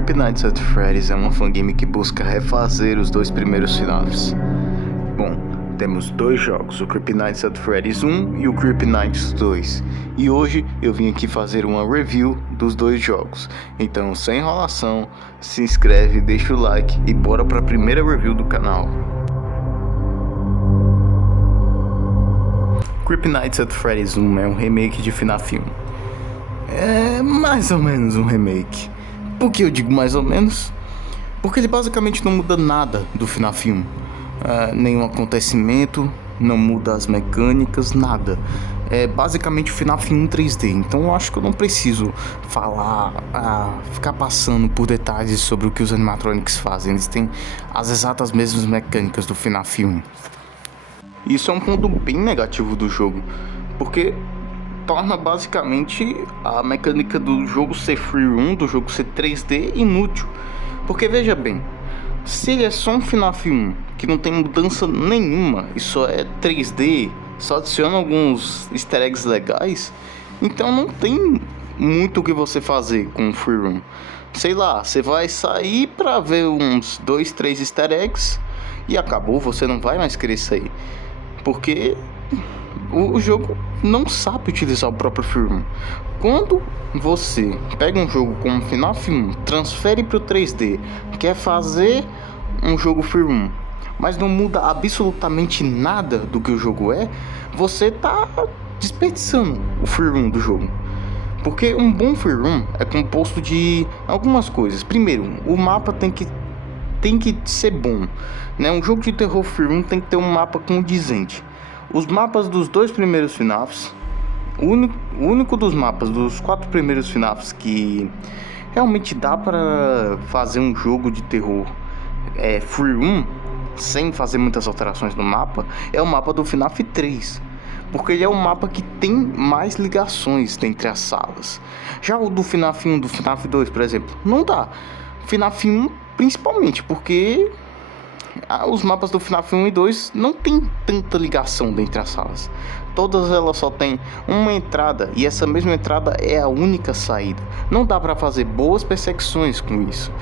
Creepy Nights at Freddy's é uma fangame que busca refazer os dois primeiros FNAFs. Bom, temos dois jogos, o Creepy Nights at Freddy's 1 e o Creepy Nights 2. E hoje eu vim aqui fazer uma review dos dois jogos. Então, sem enrolação, se inscreve, deixa o like e bora pra primeira review do canal. Creepy Nights at Freddy's 1 é um remake de FNAF 1. É mais ou menos um remake. Por que eu digo mais ou menos? Porque ele basicamente não muda nada do FNAF 1. Nenhum acontecimento, não muda as mecânicas, nada. É basicamente o FNAF 1 3D. Então eu acho que eu não preciso falar, ficar passando por detalhes sobre o que os animatronics fazem. Eles têm as exatas mesmas mecânicas do FNAF 1. Isso é um ponto bem negativo do jogo, porque torna basicamente a mecânica do jogo ser free roam, do jogo ser 3D, inútil. Porque veja bem, se ele é só um FNAF 1 que não tem mudança nenhuma e só é 3D, só adiciona alguns easter eggs legais, então não tem muito o que você fazer com o free roam. Sei lá, você vai sair pra ver uns 2, 3 easter eggs e acabou, você não vai mais querer sair, porque o jogo não sabe utilizar o próprio free roam. Quando você pega um jogo como FNAF 1, transfere para o 3D, quer fazer um jogo free roam, mas não muda absolutamente nada do que o jogo é, você tá desperdiçando o free roam do jogo. Porque um bom free roam é composto de algumas coisas. Primeiro, o mapa tem que ser bom, né? Um jogo de terror free roam tem que ter um mapa condizente. Os mapas dos dois primeiros FNAFs, o único dos mapas dos 4 primeiros FNAFs que realmente dá para fazer um jogo de terror free roam, sem fazer muitas alterações no mapa, é o mapa do FNAF 3. Porque ele é o mapa que tem mais ligações entre as salas. Já o do FNAF 1 e do FNAF 2, por exemplo, não dá. FNAF 1 principalmente, porque os mapas do FNAF 1 e 2 não tem tanta ligação dentre as salas. Todas elas só tem uma entrada e essa mesma entrada é a única saída. Não dá para fazer boas perseguições com isso,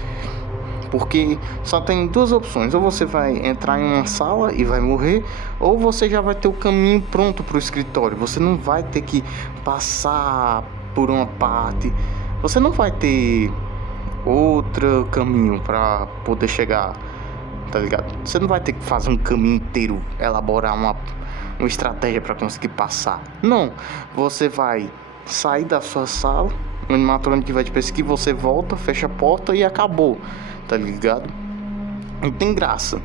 porque só tem duas opções: ou você vai entrar em uma sala e vai morrer, ou você já vai ter o caminho pronto para o escritório. Você não vai ter que passar por uma parte, você não vai ter outro caminho para poder chegar, tá ligado? Você não vai ter que fazer um caminho inteiro, elaborar uma estratégia para conseguir passar. Não, você vai sair da sua sala, o animatrônico vai te perseguir, você volta, fecha a porta e acabou, tá ligado? Não tem graça.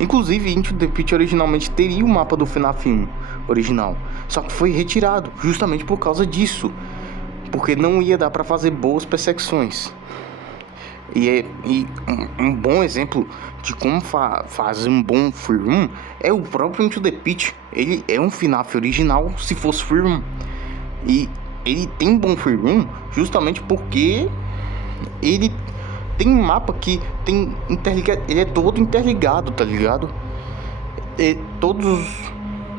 Inclusive, Into the Pit originalmente teria o mapa do FNAF 1 original, só que foi retirado justamente por causa disso, porque não ia dar para fazer boas perseguições. E um bom exemplo de como fazer um bom free roam é o próprio Into the Pit. Ele é um FNAF original se fosse free roam, e ele tem um bom free roam justamente porque ele tem um mapa que tem ele é todo interligado, tá ligado? E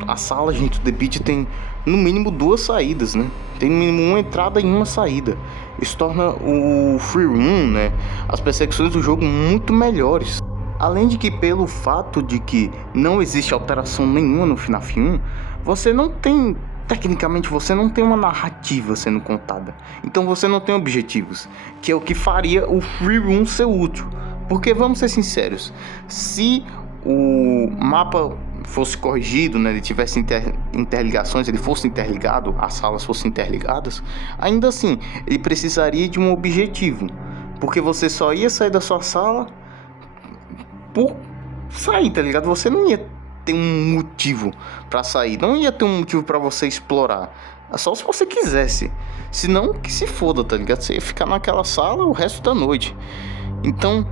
as salas de Into the Pit tem no mínimo 2 saídas, né? Tem no mínimo uma entrada e uma saída. Isso torna o free roam, né, as perseguições do jogo muito melhores. Além de que, pelo fato de que não existe alteração nenhuma no FNAF 1, tecnicamente você não tem uma narrativa sendo contada. Então você não tem objetivos, que é o que faria o free roam ser útil. Porque vamos ser sinceros, se o mapa fosse corrigido, né, ele tivesse interligações, ele fosse interligado, as salas fossem interligadas, ainda assim ele precisaria de um objetivo, porque você só ia sair da sua sala por sair, tá ligado? Você não ia ter um motivo para sair, não ia ter um motivo para você explorar, só se você quisesse, senão que se foda, tá ligado? Você ia ficar naquela sala o resto da noite. Então,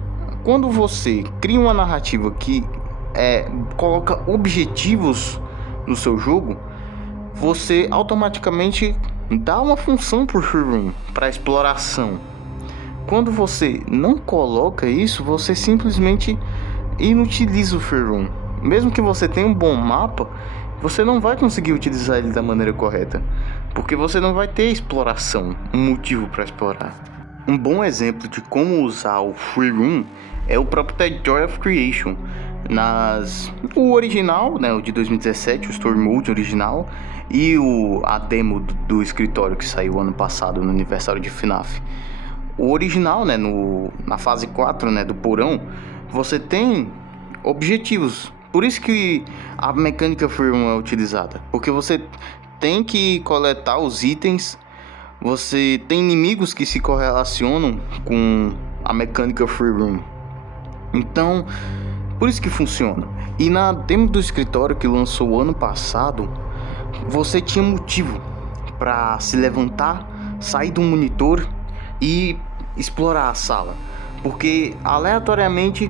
quando você cria uma narrativa que coloca objetivos no seu jogo, você automaticamente dá uma função pro free roam, para exploração. Quando você não coloca isso, você simplesmente inutiliza o free roam. Mesmo que você tenha um bom mapa, você não vai conseguir utilizar ele da maneira correta, porque você não vai ter exploração, um motivo para explorar. Um bom exemplo de como usar o Free Room é o próprio The Joy of Creation. O original, né, o de 2017, o Story Mode original, e a demo do escritório que saiu ano passado no aniversário de FNAF. O original, né, na fase 4, né, do porão, você tem objetivos. Por isso que a mecânica Free Room é utilizada, porque você tem que coletar os itens. Você tem inimigos que se correlacionam com a mecânica Free Room. Então, por isso que funciona. E na demo do escritório que lançou ano passado, você tinha motivo para se levantar, sair do monitor e explorar a sala. Porque aleatoriamente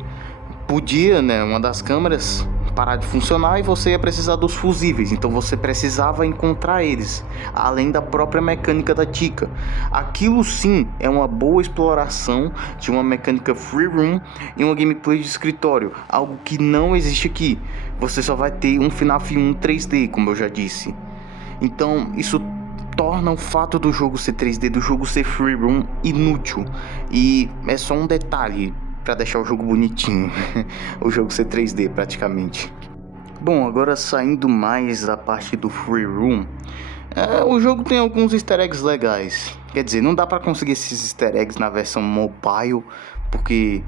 podia, né, uma das câmeras parar de funcionar e você ia precisar dos fusíveis, então você precisava encontrar eles, além da própria mecânica da Chica. Aquilo sim é uma boa exploração de uma mecânica Free Room em uma gameplay de escritório, algo que não existe aqui. Você só vai ter um FNAF 1 3D, como eu já disse. Então isso torna o fato do jogo ser 3D, do jogo ser Free Room, inútil. E é só um detalhe para deixar o jogo bonitinho. O jogo ser 3D praticamente. Bom, agora saindo mais da parte do Free Room, o jogo tem alguns easter eggs legais. Quer dizer, não dá para conseguir esses easter eggs na versão mobile, porque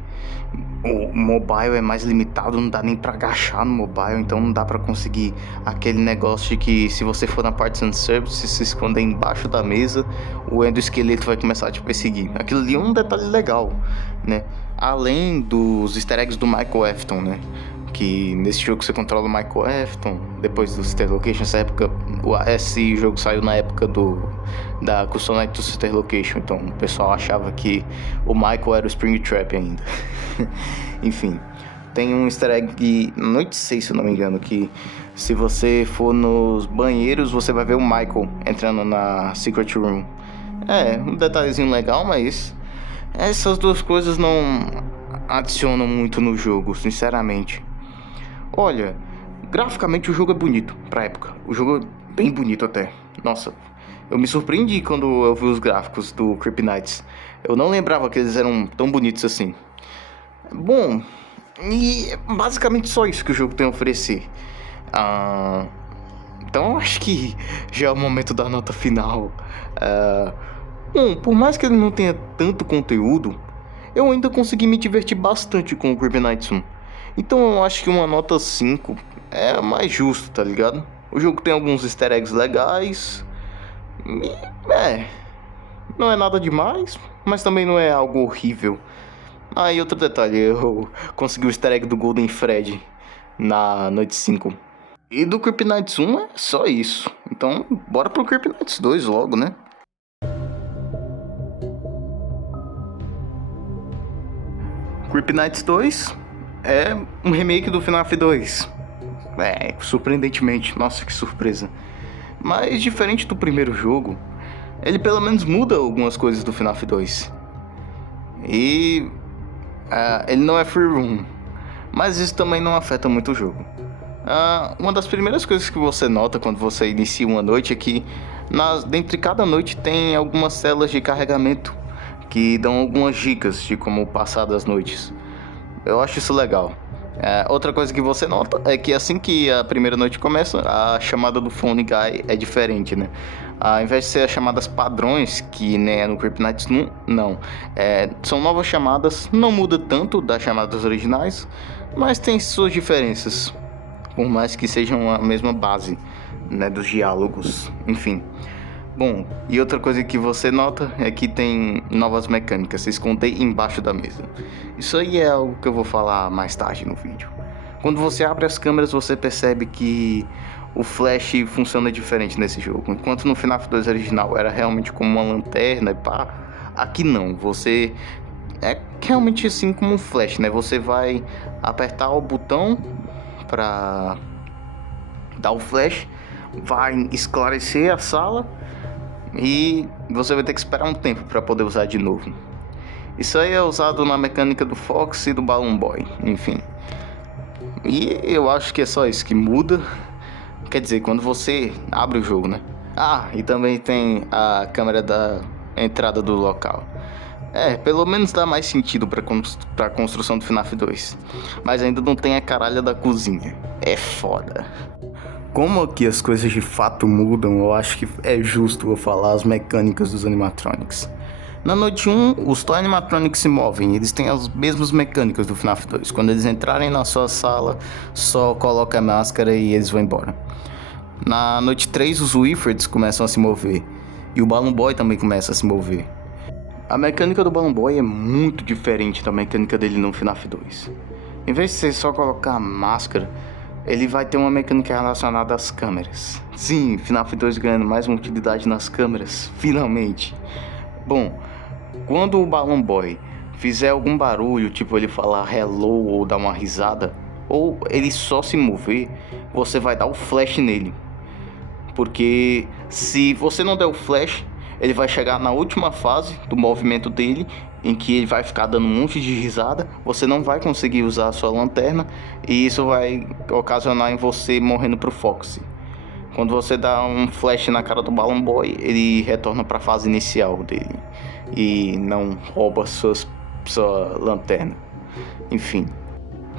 o mobile é mais limitado, não dá nem pra agachar no mobile, então não dá pra conseguir aquele negócio de que se você for na Parts and Services, se esconder embaixo da mesa, o endoesqueleto vai começar a te perseguir. Aquilo ali é um detalhe legal, né? Além dos easter eggs do Michael Afton, né? Que nesse jogo você controla o Michael Afton, depois do Sister Location. Esse jogo saiu na época da Custom Night do Sister Location, então o pessoal achava que o Michael era o Springtrap ainda. Enfim, tem um easter egg noite 6, se eu não me engano, que se você for nos banheiros, você vai ver o Michael entrando na Secret Room. É, um detalhezinho legal, mas essas duas coisas não adicionam muito no jogo, sinceramente. Olha, graficamente o jogo é bonito pra época. O jogo é bem bonito até. Nossa, eu me surpreendi quando eu vi os gráficos do Creepy Nights. Eu não lembrava que eles eram tão bonitos assim. Bom, e é basicamente só isso que o jogo tem a oferecer. Então acho que já é o momento da nota final. Bom, por mais que ele não tenha tanto conteúdo, eu ainda consegui me divertir bastante com o Creepy Nights 1. Então eu acho que uma nota 5 é mais justo, tá ligado? O jogo tem alguns easter eggs legais. Não é nada demais, mas também não é algo horrível. E outro detalhe, eu consegui o easter egg do Golden Freddy na noite 5. E do Creepy Nights 1 é só isso. Então bora pro Creepy Nights 2 logo, né? Creepy Nights 2 é um remake do FNAF 2. Surpreendentemente, nossa, que surpresa. Mas diferente do primeiro jogo, ele pelo menos muda algumas coisas do FNAF 2. E ele não é Free Room, mas isso também não afeta muito o jogo. Uma das primeiras coisas que você nota quando você inicia uma noite é que dentre cada noite tem algumas células de carregamento que dão algumas dicas de como passar das noites. Eu acho isso legal. Outra coisa que você nota é que assim que a primeira noite começa, a chamada do Phone Guy é diferente, né? Ao invés de ser as chamadas padrões, que nem é no Creepy Nights 1, não. São novas chamadas, não muda tanto das chamadas originais, mas tem suas diferenças, por mais que sejam a mesma base, né, dos diálogos, enfim. Bom, e outra coisa que você nota é que tem novas mecânicas, se esconder embaixo da mesa. Isso aí é algo que eu vou falar mais tarde no vídeo. Quando você abre as câmeras, você percebe que o flash funciona diferente nesse jogo. Enquanto no FNAF 2 original era realmente como uma lanterna e pá, aqui não, você é realmente assim como um flash, né? Você vai apertar o botão pra dar o flash, vai esclarecer a sala e você vai ter que esperar um tempo para poder usar de novo. Isso aí é usado na mecânica do Fox e do Balloon Boy, enfim. E eu acho que é só isso que muda. Quer dizer, quando você abre o jogo, né? E também tem a câmera da entrada do local. Pelo menos dá mais sentido pra construção do FNAF 2. Mas ainda não tem a caralha da cozinha. É foda. Como aqui as coisas de fato mudam, eu acho que é justo eu falar as mecânicas dos animatronics. Na noite 1, os Toy Animatronics se movem, eles têm as mesmas mecânicas do FNAF 2. Quando eles entrarem na sua sala, só coloca a máscara e eles vão embora. Na noite 3, os Wiffords começam a se mover, e o Balloon Boy também começa a se mover. A mecânica do Balloon Boy é muito diferente da mecânica dele no FNAF 2. Em vez de você só colocar a máscara, ele vai ter uma mecânica relacionada às câmeras. Sim, FNAF 2 ganhando mais uma utilidade nas câmeras, finalmente. Bom, quando o Balloon Boy fizer algum barulho, tipo ele falar hello ou dar uma risada, ou ele só se mover, você vai dar o flash nele. Porque se você não der o flash, ele vai chegar na última fase do movimento dele, em que ele vai ficar dando um monte de risada, você não vai conseguir usar a sua lanterna, e isso vai ocasionar em você morrendo pro Foxy. Quando você dá um flash na cara do Balloon Boy, ele retorna para a fase inicial dele e não rouba sua lanterna. Enfim,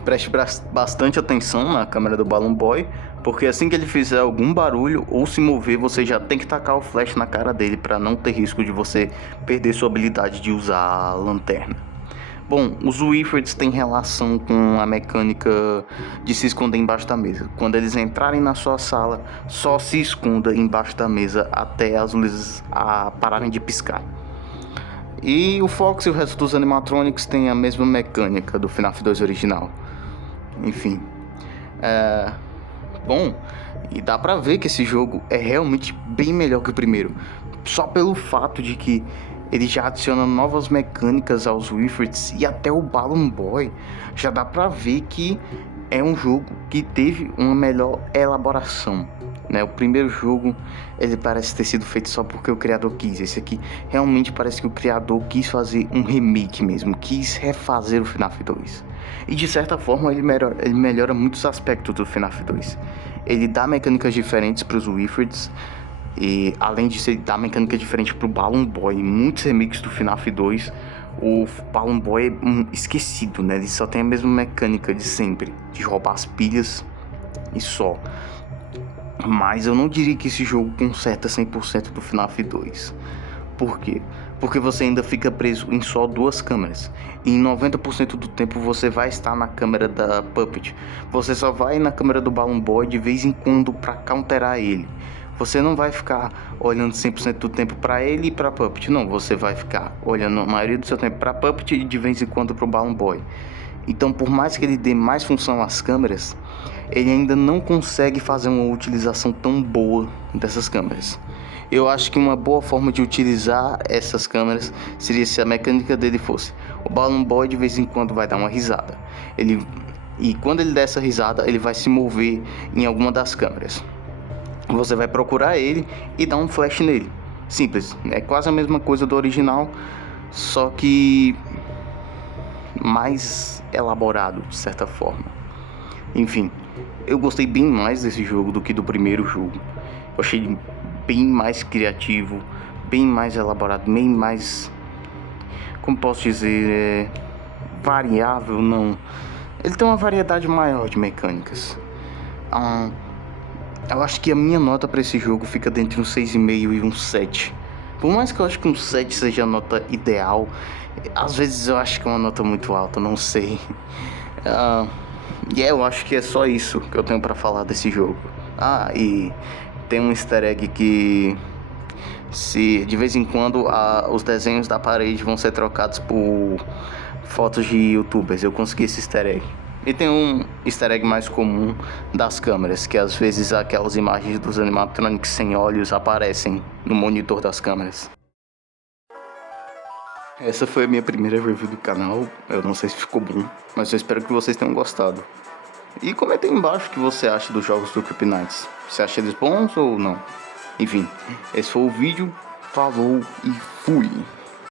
preste bastante atenção na câmera do Balloon Boy, porque assim que ele fizer algum barulho ou se mover, você já tem que tacar o flash na cara dele para não ter risco de você perder sua habilidade de usar a lanterna. Bom, os Wiffords têm relação com a mecânica de se esconder embaixo da mesa. Quando eles entrarem na sua sala, só se esconda embaixo da mesa até as luzes pararem de piscar. E o Fox e o resto dos animatronics têm a mesma mecânica do FNAF 2 original. Enfim, bom, e dá pra ver que esse jogo é realmente bem melhor que o primeiro. Só pelo fato de que ele já adiciona novas mecânicas aos Wiffords e até o Balloon Boy. Já dá pra ver que é um jogo que teve uma melhor elaboração, né? O primeiro jogo, ele parece ter sido feito só porque o criador quis. Esse aqui realmente parece que o criador quis fazer um remake mesmo, quis refazer o FNAF 2. E de certa forma ele melhora muitos aspectos do FNAF 2. Ele dá mecânicas diferentes para os Wiffords, e além disso ele dá mecânica diferente pro Balloon Boy. Em muitos remakes do FNAF 2, o Balloon Boy é esquecido, né? Ele só tem a mesma mecânica de sempre, de roubar as pilhas e só. Mas eu não diria que esse jogo conserta 100% do FNAF 2. Por quê? Porque você ainda fica preso em só duas câmeras. E em 90% do tempo você vai estar na câmera da Puppet. Você só vai na câmera do Balloon Boy de vez em quando para counterar ele. Você não vai ficar olhando 100% do tempo para ele e para Puppet. Não, você vai ficar olhando a maioria do seu tempo para Puppet e de vez em quando para o Balloon Boy. Então, por mais que ele dê mais função às câmeras, ele ainda não consegue fazer uma utilização tão boa dessas câmeras. Eu acho que uma boa forma de utilizar essas câmeras seria se a mecânica dele fosse: o Balloon Boy de vez em quando vai dar uma risada. E quando ele der essa risada, ele vai se mover em alguma das câmeras. Você vai procurar ele e dar um flash nele. Simples, é quase a mesma coisa do original, só que mais elaborado de certa forma. Enfim, eu gostei bem mais desse jogo do que do primeiro jogo. Eu achei bem mais criativo, bem mais elaborado, bem mais, como posso dizer, variável, não. Ele tem uma variedade maior de mecânicas. Eu acho que a minha nota para esse jogo fica entre um 6,5 e um 7. Por mais que eu acho que um 7 seja a nota ideal, às vezes eu acho que é uma nota muito alta, não sei. Eu acho que é só isso que eu tenho para falar desse jogo. E tem um easter egg que, se de vez em quando os desenhos da parede vão ser trocados por fotos de youtubers. Eu consegui esse easter egg. E tem um easter egg mais comum das câmeras, que às vezes aquelas imagens dos animatronics sem olhos aparecem no monitor das câmeras. Essa foi a minha primeira review do canal. Eu não sei se ficou bom, mas eu espero que vocês tenham gostado. E comenta aí embaixo o que você acha dos jogos do Creepy Nights. Você acha eles bons ou não? Enfim, esse foi o vídeo. Falou e fui!